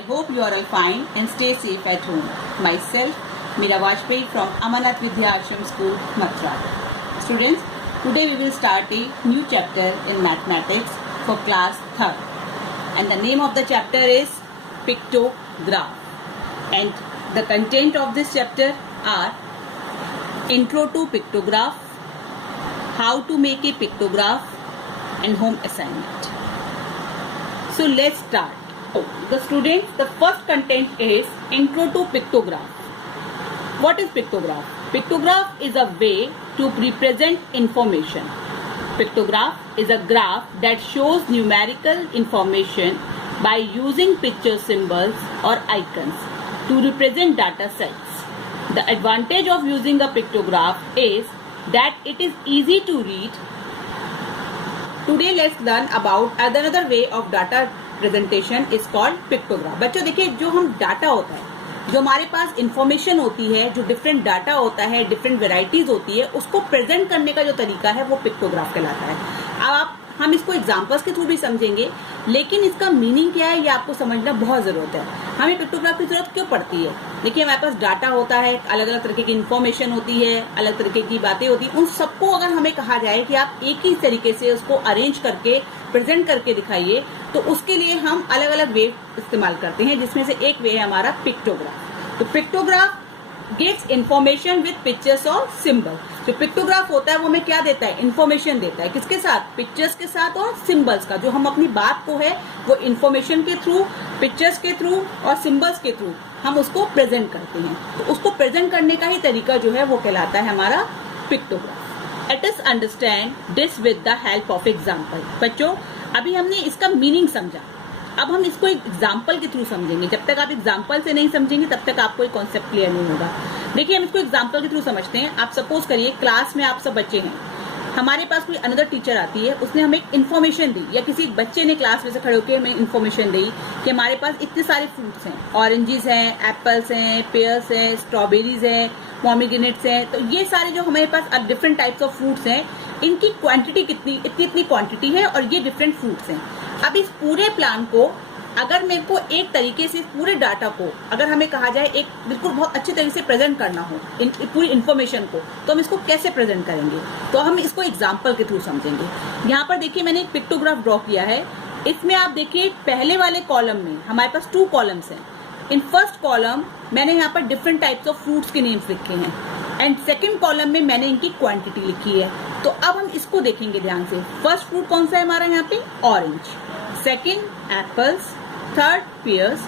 I hope you are all fine and stay safe at home. Myself, Meera Vajpayee from Amarnath Vidya Ashram School, Mathura. Students, today we will start a new chapter in mathematics for class 3rd. And the name of the chapter is Pictograph. And the content of this chapter are Intro to Pictograph, How to make a pictograph, and home assignment. So let's start. The students, the first content is Intro to Pictograph. What is pictograph? Pictograph is a way to represent information. Pictograph is a graph that shows numerical information by using picture symbols or icons to represent data sets. The advantage of using a pictograph is that it is easy to read. Today let's learn about another way of data presentation is called pictograph. बच्चों देखिए, जो हम data होता है, जो हमारे पास information होती है, जो डिफरेंट डाटा होता है, डिफरेंट वेराइटीज होती है, उसको प्रेजेंट करने का जो तरीका है वो पिक्टोग्राफ कहलाता है. अब हम इसको एग्जांपल्स के थ्रू भी समझेंगे, लेकिन इसका मीनिंग क्या है ये आपको समझना बहुत जरूरत है. हमें पिक्टोग्राफ की जरूरत क्यों पड़ती है? देखिए, हमारे पास डाटा होता है, अलग अलग तरीके की इन्फॉर्मेशन होती है, अलग तरीके की बातें होती है. उन सबको अगर हमें कहा जाए कि आप एक ही तरीके से उसको अरेंज करके प्रेजेंट करके दिखाइए, तो उसके लिए हम अलग अलग वे इस्तेमाल करते हैं, जिसमें से एक वे है हमारा पिक्टोग्राफ. तो pictograph gets information with pictures और सिंबल. जो पिक्टोग्राफ होता है वो हमें क्या देता है? इन्फॉर्मेशन देता है. किसके साथ? पिक्चर्स के साथ और सिंबल्स का. जो हम अपनी बात को है वो इन्फॉर्मेशन के थ्रू, पिक्चर्स के थ्रू और सिंबल्स के थ्रू हम उसको प्रेजेंट करते हैं. तो उसको प्रेजेंट करने का ही तरीका जो है वो कहलाता है हमारा pictograph. Let us understand this with the help of example. बच्चों, अभी हमने इसका मीनिंग समझा, अब हम इसको एक एग्जाम्पल के थ्रू समझेंगे. जब तक आप एग्जाम्पल से नहीं समझेंगे तब तक आपको एक कॉन्सेप्ट क्लियर नहीं होगा. देखिए, हम इसको एग्जाम्पल के थ्रू समझते हैं. आप सपोज करिए क्लास में आप सब बच्चे हैं, हमारे पास कोई अनदर टीचर आती है, उसने हमें इन्फॉर्मेशन दी, या किसी बच्चे ने क्लास में से खड़े होकर हमें इन्फॉर्मेशन दी कि हमारे पास इतने सारे फ्रूट्स हैं, ऑरेंजेस हैं, एप्पल्स हैं, पेयर्स हैं, स्ट्रॉबेरीज हैं, पॉमीग्रेनेट्स हैं. तो ये सारे जो हमारे पास डिफरेंट टाइप्स ऑफ फ्रूट्स हैं, इनकी क्वांटिटी कितनी, इतनी क्वांटिटी है और ये डिफरेंट फ्रूट्स हैं. अब इस पूरे प्लान को अगर मेरे को एक तरीके से, पूरे डाटा को अगर हमें कहा जाए एक बिल्कुल बहुत अच्छी तरीके से प्रेजेंट करना हो, पूरी इन्फॉर्मेशन को, तो हम इसको कैसे प्रेजेंट करेंगे? तो हम इसको एग्जाम्पल के थ्रू समझेंगे. यहाँ पर देखिए, मैंने एक पिक्टोग्राफ ड्रॉ किया है. इसमें आप देखिए, पहले वाले कॉलम में हमारे पास 2 कॉलम्स हैं. इन फर्स्ट कॉलम मैंने यहाँ पर डिफरेंट टाइप्स ऑफ फ्रूट्स के नेम्स लिखे हैं, एंड सेकेंड कॉलम में मैंने इनकी क्वांटिटी लिखी है. तो अब हम इसको देखेंगे ध्यान से. फर्स्ट फ्रूट कौन सा है हमारा यहाँ पे? Orange. Second apples, third pears,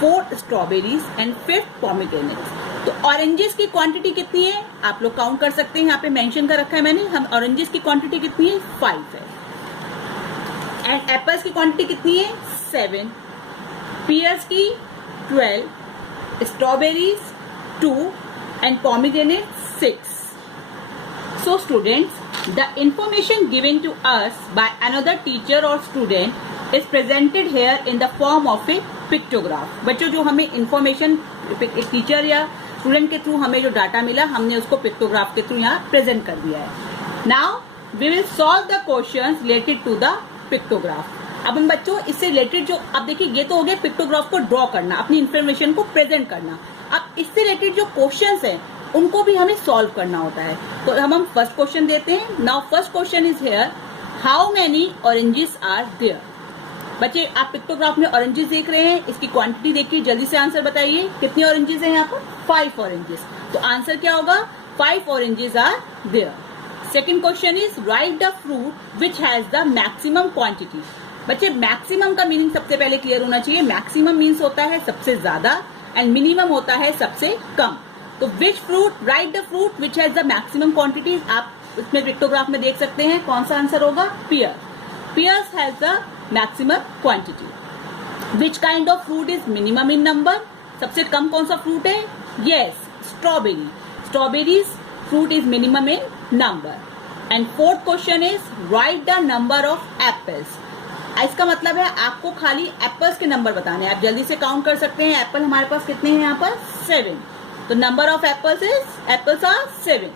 fourth strawberries and fifth pomegranates. तो ऑरेंजेस की क्वांटिटी कितनी है आप लोग काउंट कर सकते हैं. यहाँ पे मेंशन कर रखा है मैंने. हम ऑरेंजेस की क्वांटिटी कितनी है? 5 है. एंड एप्पल्स की क्वांटिटी कितनी है? 7. पेयर्स की 12, strawberries 2 and pomegranate 6. So students, the information given to us by another teacher or student is presented here in the form of a pictograph. बच्चों, जो हमें information एक टीचर या स्टूडेंट के थ्रू हमें जो डाटा मिला, हमने उसको पिक्टोग्राफ के थ्रू यहाँ प्रेजेंट कर दिया है. Now we will solve the questions related to the pictograph. अब हम बच्चों इससे रिलेटेड जो, अब देखिए, ये तो हो गया पिक्टोग्राफ को ड्रॉ करना, अपनी इन्फॉर्मेशन को प्रेजेंट करना. अब इससे रिलेटेड जो क्वेश्चंस हैं उनको भी हमें सॉल्व करना होता है. तो हम फर्स्ट क्वेश्चन देते हैं. Now first question is here, how many oranges are there? बच्चे, आप पिक्टोग्राफ में ऑरेंजेस देख रहे हैं, इसकी क्वांटिटी देखिए, जल्दी से आंसर बताइए. कितनी ऑरेंजेस हैं यहाँ पर? 5 ऑरेंजेस. तो आंसर क्या होगा? 5 oranges are there. Second question is, write the fruit which has the maximum quantity. बच्चे, मैक्सिमम का मीनिंग सबसे पहले क्लियर होना चाहिए. मैक्सिमम मीन्स होता है सबसे ज्यादा, एंड मिनिमम होता है सबसे कम. तो which fruit, right the fruit which has the maximum quantities. आप इसमें पिक्टोग्राफ में देख सकते हैं कौन सा आंसर होगा? Pear. Pears has the maximum quantity. Which kind of fruit is minimum in number? सबसे कम कौन सा फ्रूट है? Yes, strawberry. Strawberries fruit is minimum in number. And fourth question is, write the number of apples. इसका मतलब है आपको खाली एप्पल्स के नंबर बताने हैं. आप जल्दी से काउंट कर सकते हैं. एप्पल हमारे पास कितने हैं यहाँ पर? 7. तो number of apples are 7.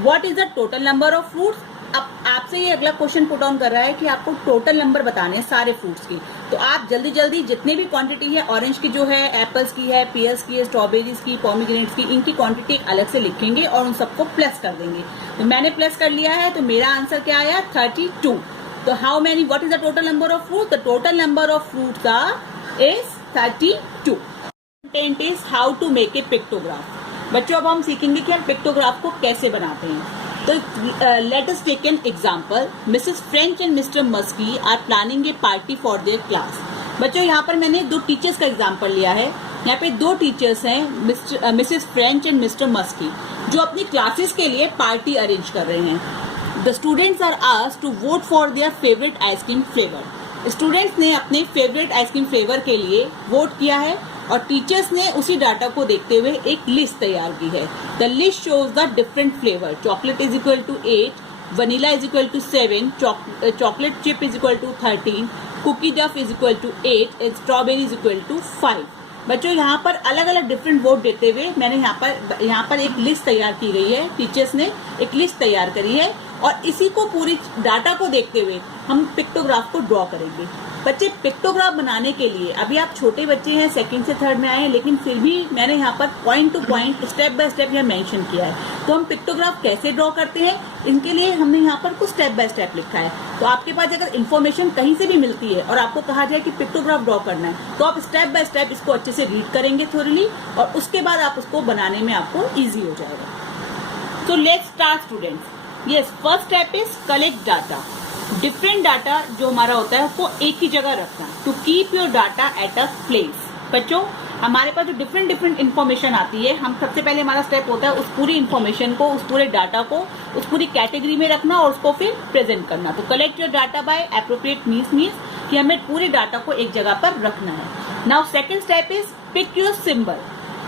What is the total number of fruits? अब आपसे ये अगला क्वेश्चन पुट ऑन कर रहा है कि आपको टोटल नंबर बताने हैं सारे फ्रूट्स की। तो आप जल्दी जल्दी जितने भी क्वांटिटी है, ऑरेंज की जो है, एप्पल्स की है, पियर्स की है, स्ट्रॉबेरीज की, पोमीग्रेनेट्स की, इनकी क्वांटिटी अलग से लिखेंगे और उन सबको प्लस कर देंगे। तो मैंने प्लस कर लिया है, तो मेरा आंसर क्या आया? 32। तो how many, what is the total number of fruit? The total number of fruits is 32। Content is how to make a pictograph. बच्चों अब हम सीखेंगे कि हम पिक्टोग्राफ को कैसे बनाते हैं। तो let us take an example. Mrs French and Mr Musky are planning a party for their class. बच्चों यहाँ पर मैंने दो टीचर्स का एग्जांपल लिया है। यहाँ पे दो टीचर्स हैं, Mrs French and Mr Musky, जो अपनी क्लासेस के लिए पार्टी अरेंज कर रहे हैं। The students are asked to vote for their favourite ice cream flavour. Students ने अपने फेवरेट आइसक्रीम फ्लेवर के लिए वोट किया है और टीचर्स ने उसी डाटा को देखते हुए एक लिस्ट तैयार की है। The list shows the different flavour. Chocolate is equal to 8, vanilla is equal to 7, chocolate chip is equal to 13, cookie dough is equal to 8 and strawberry is equal to 5। बच्चों यहाँ पर अलग अलग डिफरेंट वोट देते हुए मैंने यहाँ पर एक लिस्ट तैयार की गई है। टीचर्स ने एक लिस्ट तैयार करी है और इसी को पूरी डाटा को देखते हुए हम पिक्टोग्राफ को ड्रॉ करेंगे। बच्चे पिक्टोग्राफ बनाने के लिए, अभी आप छोटे बच्चे हैं, सेकंड से थर्ड में आए हैं, लेकिन फिर भी मैंने यहाँ पर point two point, step by step यहाँ मेंशन किया है। तो हम पिक्टोग्राफ कैसे ड्रॉ करते हैं, इनके लिए हमने यहाँ पर कुछ स्टेप बाय स्टेप लिखा है। तो आपके पास अगर इन्फॉर्मेशन कहीं से भी मिलती है और आपको कहा जाए कि पिक्टोग्राफ ड्रॉ करना है, तो आप स्टेप बाय स्टेप इसको अच्छे से रीड करेंगे थोरली, और उसके बाद आप उसको बनाने में आपको ईजी हो जाएगा। तो let's start students. Yes, first step is collect data. Different data जो हमारा होता है उसको एक ही जगह रखना, to keep your data at a place. बच्चों हमारे पास जो डिफरेंट इन्फॉर्मेशन आती है, हम सबसे पहले हमारा स्टेप होता है उस पूरी इन्फॉर्मेशन को, उस पूरे डाटा को उस पूरी कैटेगरी में रखना और उसको फिर प्रेजेंट करना। तो collect your data by appropriate means कि हमें पूरे डाटा को एक जगह पर रखना है। Now second step is pick your symbol.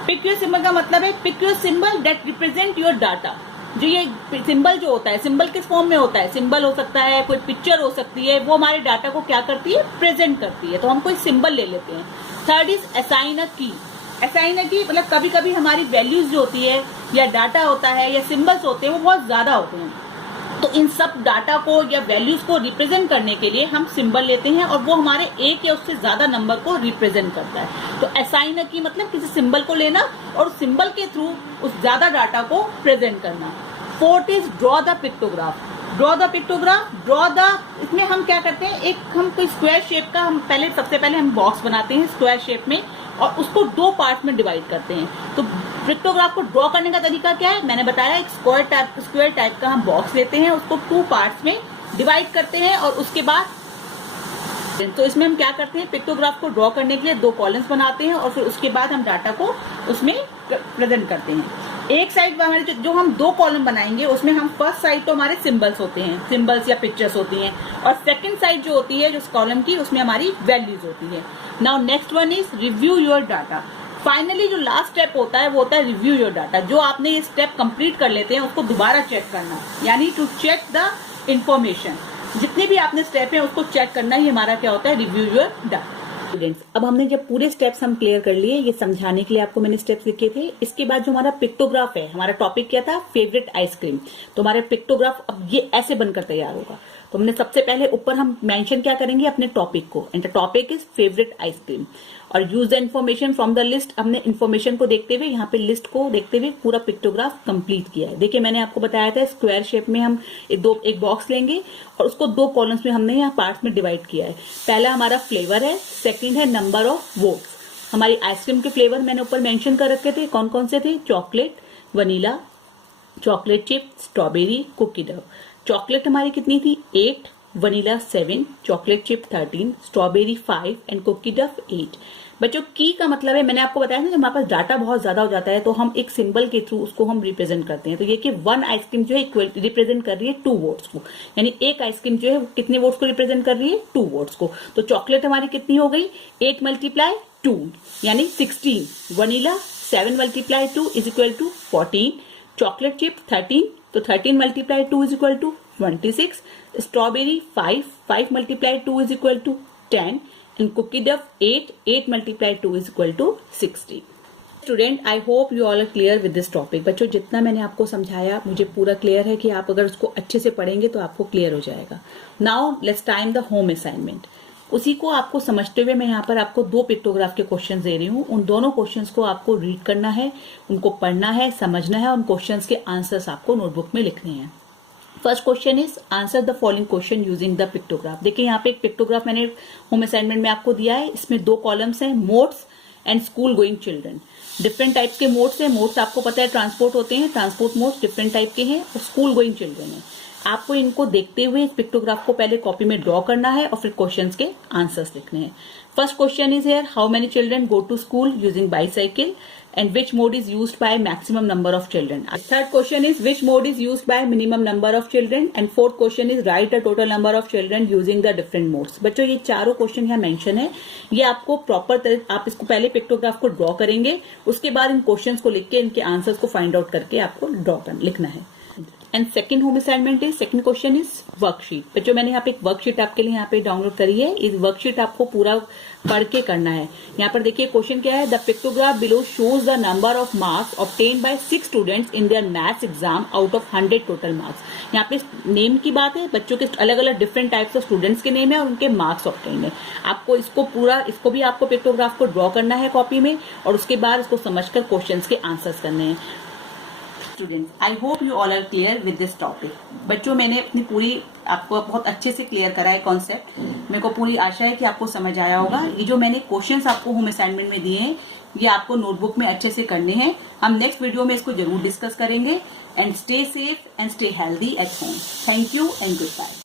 Pick your symbol का मतलब है pick your symbol that represent your data. जो ये सिंबल जो होता है, सिंबल किस फॉर्म में होता है? सिंबल हो सकता है, कोई पिक्चर हो सकती है, वो हमारे डाटा को क्या करती है? प्रेजेंट करती है। तो हम कोई सिंबल ले लेते हैं। थर्ड इज असाइन अ की। असाइन अ की मतलब कभी कभी हमारी वैल्यूज जो होती है या डाटा होता है या सिंबल्स होते हैं वो बहुत ज्यादा होते हैं, तो इन सब डाटा को या वैल्यूज को रिप्रेजेंट करने के लिए हम सिंबल लेते हैं और वो हमारे एक या उससे ज्यादा नंबर को रिप्रेजेंट करता है। तो असाइन अ की मतलब किसी सिंबल को लेना और उस सिंबल के थ्रू उस ज्यादा डाटा को प्रेजेंट करना। Fourth is draw the pictograph. Draw the pictograph, इसमें हम क्या करते हैं, एक हम कोई स्क्वायर शेप का हम सबसे पहले हम बॉक्स बनाते हैं स्क्वायर शेप में और उसको दो पार्ट में डिवाइड करते हैं। तो पिक्टोग्राफ को ड्रॉ करने का तरीका क्या है? मैंने बताया एक स्क्वायर टाइप का हम बॉक्स लेते हैं, उसको टू पार्ट्स में डिवाइड करते हैं और उसके बाद तो इसमें हम क्या करते हैं, पिक्टोग्राफ को ड्रॉ करने के लिए दो कॉलम्स बनाते हैं और फिर उसके बाद हम डाटा को उसमें प्रेजेंट करते हैं। एक साइड हमारे जो हम दो कॉलम बनाएंगे उसमें हम फर्स्ट साइड तो हमारे सिंबल्स होते हैं, सिंबल्स या पिक्चर्स होती हैं, और सेकंड साइड जो होती है जो कॉलम की उसमें हमारी वैल्यूज होती है। Now next one is review your data. Finally जो लास्ट स्टेप होता है वो होता है रिव्यू योर डाटा। जो आपने ये स्टेप कंप्लीट कर लेते हैं उसको दोबारा चेक करना, यानी टू चेक द इंफॉर्मेशन। जितने भी आपने स्टेप है उसको चेक करना ही हमारा क्या होता है, रिव्यू योर डाटा। स्टूडेंट्स अब हमने जब पूरे स्टेप्स हम क्लियर कर लिए, ये समझाने के लिए आपको मैंने स्टेप्स लिखे थे। इसके बाद जो हमारा पिक्टोग्राफ है, हमारा टॉपिक क्या था, फेवरेट आइसक्रीम। तो हमारे पिक्टोग्राफ अब ये ऐसे बनकर तैयार होगा। तो हमने सबसे पहले ऊपर हम मेंशन क्या करेंगे, अपने टॉपिक को, and the topic is favourite ice cream, और use the information from the list. हमने इन्फॉर्मेशन को देखते हुए यहाँ पे लिस्ट को देखते हुए पूरा पिक्टोग्राफ कंप्लीट किया है। देखिए मैंने आपको बताया था स्क्वायर शेप में हम एक बॉक्स लेंगे और उसको दो कॉलम्स में हमने यहाँ पार्ट्स में डिवाइड किया है। पहला हमारा फ्लेवर है, सेकंड है नंबर ऑफ वोट्स। हमारी आइसक्रीम के फ्लेवर मैंने ऊपर मेंशन कर रखे थे, कौन कौन से थे, chocolate, vanilla, chocolate chip, strawberry, cookie dough. Chocolate हमारी कितनी थी, 8, vanilla 7, chocolate chip 13, strawberry 5 and cookie dough 8। बच्चों की का मतलब है, मैंने आपको बताया ना, जब हमारे पास डाटा बहुत ज्यादा हो जाता है तो हम एक सिंबल के थ्रू उसको हम रिप्रेजेंट करते हैं। तो ये कि वन आइसक्रीम जो है रिप्रेजेंट कर रही है 2 वोट्स को, यानी एक आइसक्रीम जो है वो कितने वोट्स को रिप्रेजेंट कर रही है, 2 वोट्स को। तो चॉकलेट हमारी कितनी हो गई, 8 × 2 यानी 16, vanilla 7 × 2 is equal to 14, chocolate chip 13, तो 13 × 2 is equal to 26, strawberry 5 × 2 is equal to 10 and cookie duff 8 × 2 is equal to 60. Student, I hope you all are clear with this topic. बच्चों, जितना मैंने आपको समझाया मुझे पूरा क्लियर है कि आप अगर उसको अच्छे से पढ़ेंगे तो आपको क्लियर हो जाएगा। Now let's time the home assignment. उसी को आपको समझते हुए मैं यहाँ पर आपको 2 पिक्टोग्राफ के क्वेश्चन दे रही हूँ। उन दोनों क्वेश्चंस को आपको रीड करना है, उनको पढ़ना है, समझना है, उन क्वेश्चंस के आंसर्स आपको नोटबुक में लिखने हैं। First question is answer the following question using the pictograph. देखिए यहाँ पे एक पिक्टोग्राफ मैंने होम असाइनमेंट में आपको दिया है। इसमें 2 कॉलम्स हैं, modes and school going children. Different types के मोड्स हैं। मोड्स आपको पता है ट्रांसपोर्ट होते हैं, ट्रांसपोर्ट मोड्स डिफरेंट टाइप के हैं, और स्कूल गोइंग चिल्ड्रन है। आपको इनको देखते हुए इस पिक्टोग्राफ को पहले कॉपी में ड्रॉ करना है और फिर क्वेश्चंस के आंसर्स लिखने हैं। First question is here, how many children go to school using bicycle and which mode is used by maximum number of children. Third question is which mode is used by minimum number of children, and fourth question is write the total number of children using the different modes. बच्चों, ये चारों question यहाँ mention है। ये आपको proper तरह आप इसको पहले पिक्टोग्राफ को ड्रॉ करेंगे, उसके बाद इन क्वेश्चंस को लिख के इनके आंसर्स को फाइंड आउट करके आपको लिखना है। And second home assignment is, second question is worksheet. बच्चों, मैंने यहाँ पे एक वर्कशीट आपके लिए यहाँ पे डाउनलोड करी है। इस वर्कशीट आपको पूरा पढ़ के करना है। यहाँ पर देखिए क्वेश्चन क्या है, the pictograph below shows the number of marks obtained by 6 students in their maths exam out of 100 total marks. यहाँ पे नेम की बात है, बच्चों के अलग अलग डिफरेंट टाइप्स ऑफ स्टूडेंट्स के नेम है और उनके मार्क्स ऑब्टेन्ड है। आपको इसको भी आपको पिक्टोग्राफ को ड्रॉ करना है कॉपी में, और उसके बाद इसको समझकर क्वेश्चंस के आंसर्स करने हैं। Students, I hope you all are clear with this topic. बच्चों, मैंने अपनी पूरी आपको बहुत अच्छे से क्लियर करा है कॉन्सेप्ट। मेरे को पूरी आशा है कि आपको समझ आया होगा। ये जो मैंने क्वेश्चंस आपको होम असाइनमेंट में दिए हैं, ये आपको नोटबुक में अच्छे से करने हैं। हम नेक्स्ट वीडियो में इसको जरूर डिस्कस करेंगे। And stay safe and stay healthy at home. Thank you and good bye.